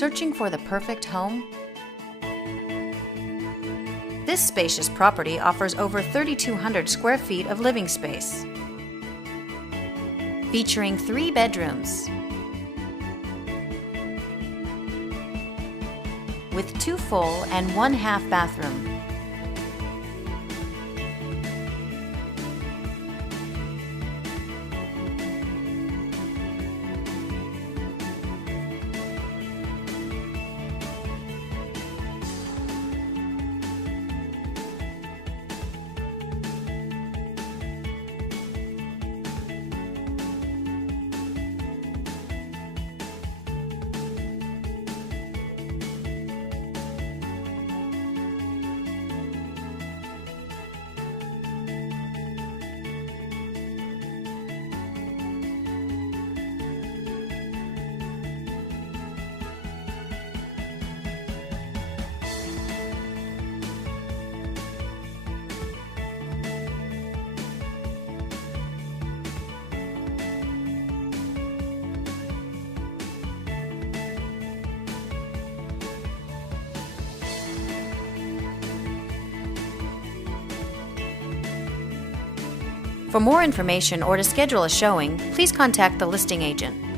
Searching for the perfect home? This spacious property offers over 3,200 square feet of living space, featuring 3 bedrooms with 2 full and 1 half bathroom. For more information or to schedule a showing, please contact the listing agent.